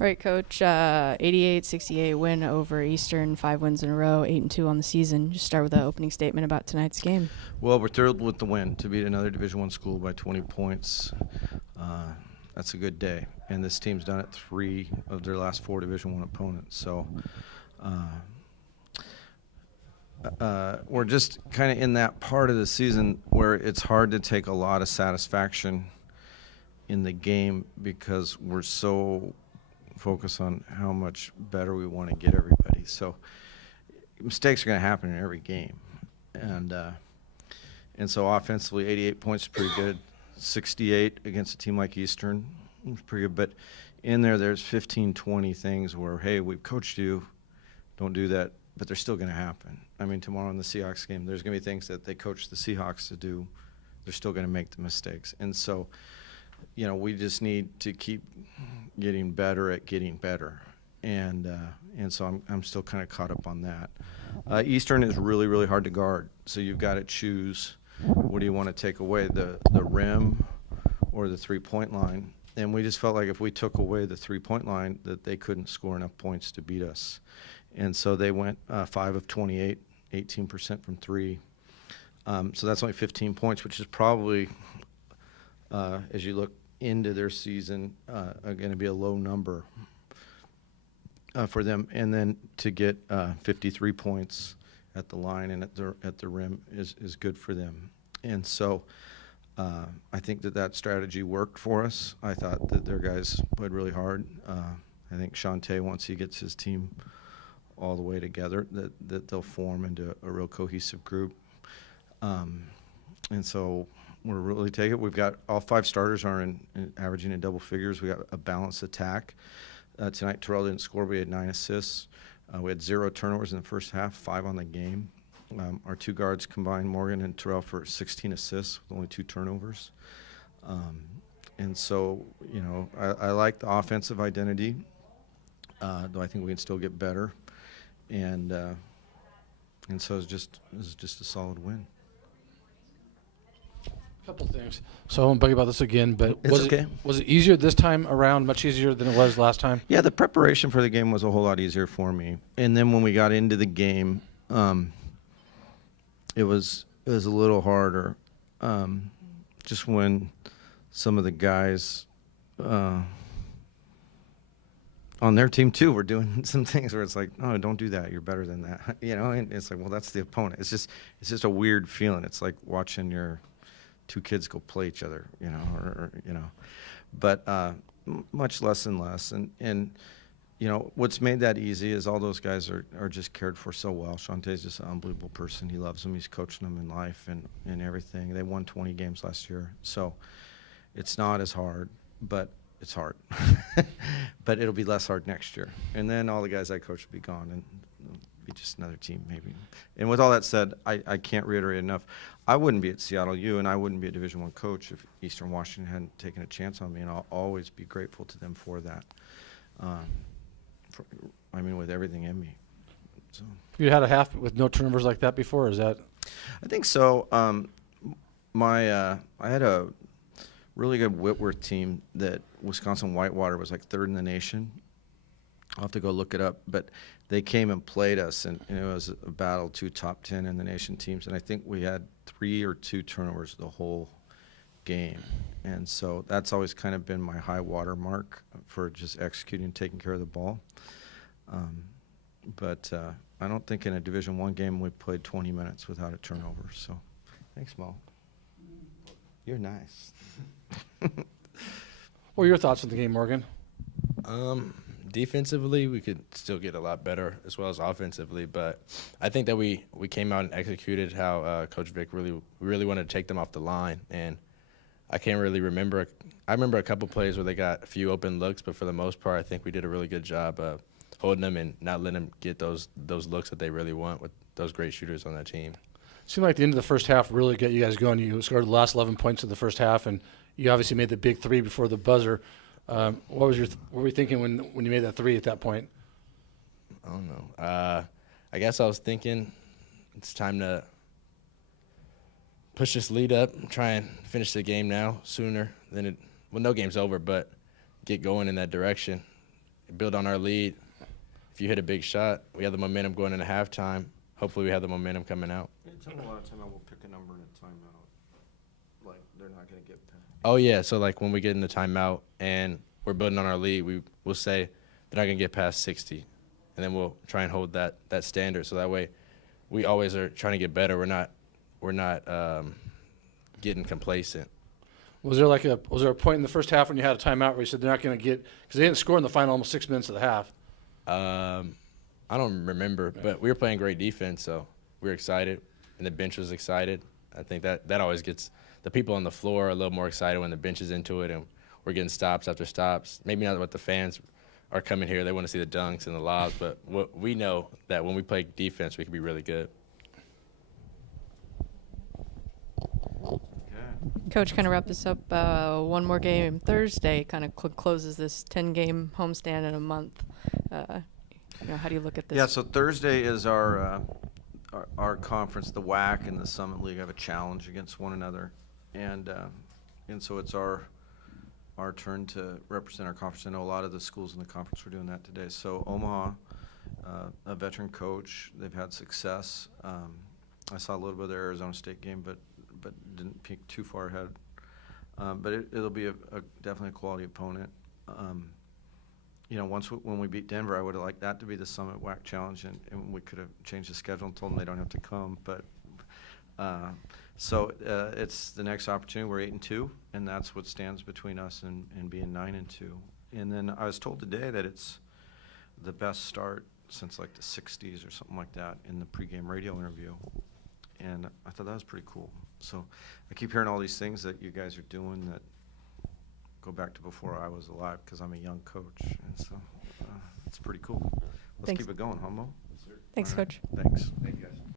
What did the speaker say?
Right, Coach. 88-68 win over Eastern, 5 wins in a row, 8-2 on the season. Just start with an opening statement about tonight's game. Well, we're thrilled with the win. To beat another Division I school by 20 points, that's a good day. And this team's done it 3 of their last 4 Division I opponents. So we're just kind of in that part of the season where it's hard to take a lot of satisfaction in the game because we're so focused on how much better we want to get everybody. So mistakes are going to happen in every game. And so offensively, 88 points is pretty good. 68 against a team like Eastern is pretty good. But in there's 15, 20 things where, hey, we've coached you, don't do that, but they're still going to happen. I mean, tomorrow in the Seahawks game, there's going to be things that they coach the Seahawks to do. They're still going to make the mistakes. And so, you know, we just need to keep getting better at getting better. And so I'm still kind of caught up on that. Eastern is really, really hard to guard. So you've got to choose, what do you want to take away, the rim or the three-point line? And we just felt like if we took away the three-point line, that they couldn't score enough points to beat us. And so they went 5 of 28, 18% from 3. So that's only 15 points, which is probably, as you look into their season, going to be a low number for them. And then to get 53 points at the line and at the rim is good for them. And so I think that strategy worked for us. I thought that their guys played really hard. I think Shantae, once he gets his team all the way together, that they'll form into a real cohesive group. And so we're really taking it. We've got all 5 starters are in averaging in double figures. We got a balanced attack. Tonight, Terrell didn't score. We had 9 assists. We had 0 turnovers in the first half, 5 on the game. Our 2 guards combined, Morgan and Terrell, for 16 assists with only 2 turnovers. And so, you know, I like the offensive identity, though I think we can still get better. And so it's just a solid win. Couple things. So I won't bug you about this again, but was it easier this time around, much easier than it was last time? Yeah, the preparation for the game was a whole lot easier for me. And then when we got into the game, it was a little harder. Just when some of the guys on their team too were doing some things where it's like, no, don't do that. You're better than that. You know, and it's like, well, that's the opponent. It's just a weird feeling. It's like watching your 2 kids go play each other, you know, or you know, but much less and less. And you know, what's made that easy is all those guys are just cared for so well. Shantae's just an unbelievable person. He loves them. He's coaching them in life and everything. They won 20 games last year. So it's not as hard, but it's hard. But it'll be less hard next year. And then all the guys I coach will be gone, and it'll be just another team maybe. And with all that said, I can't reiterate enough. I wouldn't be at Seattle U, and I wouldn't be a Division I coach if Eastern Washington hadn't taken a chance on me, and I'll always be grateful to them for that. With everything in me. So You had a half with no turnovers like that before, is that? I think so. I had a really good Whitworth team that Wisconsin Whitewater was like 3rd in the nation. I'll have to go look it up, but they came and played us, and it was a battle, 2 top 10 in the nation teams, and I think we had 3 or 2 turnovers the whole game. And so that's always kind of been my high water mark for just executing and taking care of the ball. But I don't think in a Division I game we played 20 minutes without a turnover. So thanks, Mo. You're nice. What are your thoughts on the game, Morgan? Defensively, we could still get a lot better as well as offensively, but I think that we came out and executed how Coach Vic really wanted to take them off the line. And I can't really remember. I remember a couple plays where they got a few open looks, but for the most part, I think we did a really good job of holding them and not letting them get those looks that they really want with those great shooters on that team. Seemed like the end of the first half really got you guys going. You scored the last 11 points of the first half, and you obviously made the big 3 before the buzzer. What were you thinking when you made that 3 at that point? I don't know. I guess I was thinking it's time to push this lead up and try and finish the game now sooner than no game's over, but get going in that direction. build on our lead. If you hit a big shot, we have the momentum going into halftime. Hopefully we have the momentum coming out. A lot of time I will pick a number in a timeout. Like, they're not going to get that. Oh, yeah. So, like, when we get in the timeout and we're building on our lead, we'll say they're not going to get past 60. And then we'll try and hold that standard. So that way we always are trying to get better. We're not getting complacent. Was there a point in the first half when you had a timeout where you said they're not going to get – because they didn't score in the final almost 6 minutes of the half? I don't remember, but we were playing great defense, so we were excited, and the bench was excited. I think that always gets the people on the floor a little more excited when the bench is into it, and we're getting stops after stops. Maybe not what the fans are coming here. They want to see the dunks and the lobs, but we know that when we play defense, we can be really good. Coach, kind of wrap this up. One more game Thursday kind of closes this 10-game homestand in a month. How do you look at this? Yeah, so Thursday is our conference, the WAC and the Summit League have a challenge against one another, and so it's our turn to represent our conference. I know a lot of the schools in the conference were doing that today. So Omaha, a veteran coach, they've had success. I saw a little bit of their Arizona State game, but didn't peek too far ahead. But it'll be definitely a quality opponent. When we beat Denver, I would have liked that to be the Summit WAC Challenge, and we could have changed the schedule and told them they don't have to come. But so it's the next opportunity. We're 8-2, and that's what stands between us and being 9-2. And then I was told today that it's the best start since like the 60s or something like that in the pregame radio interview. And I thought that was pretty cool. So I keep hearing all these things that you guys are doing that go back to before I was alive, because I'm a young coach. And so it's pretty cool. Let's Thanks. keep it going, Humbo. Thanks, All right. Coach. Thanks. Thank you, guys.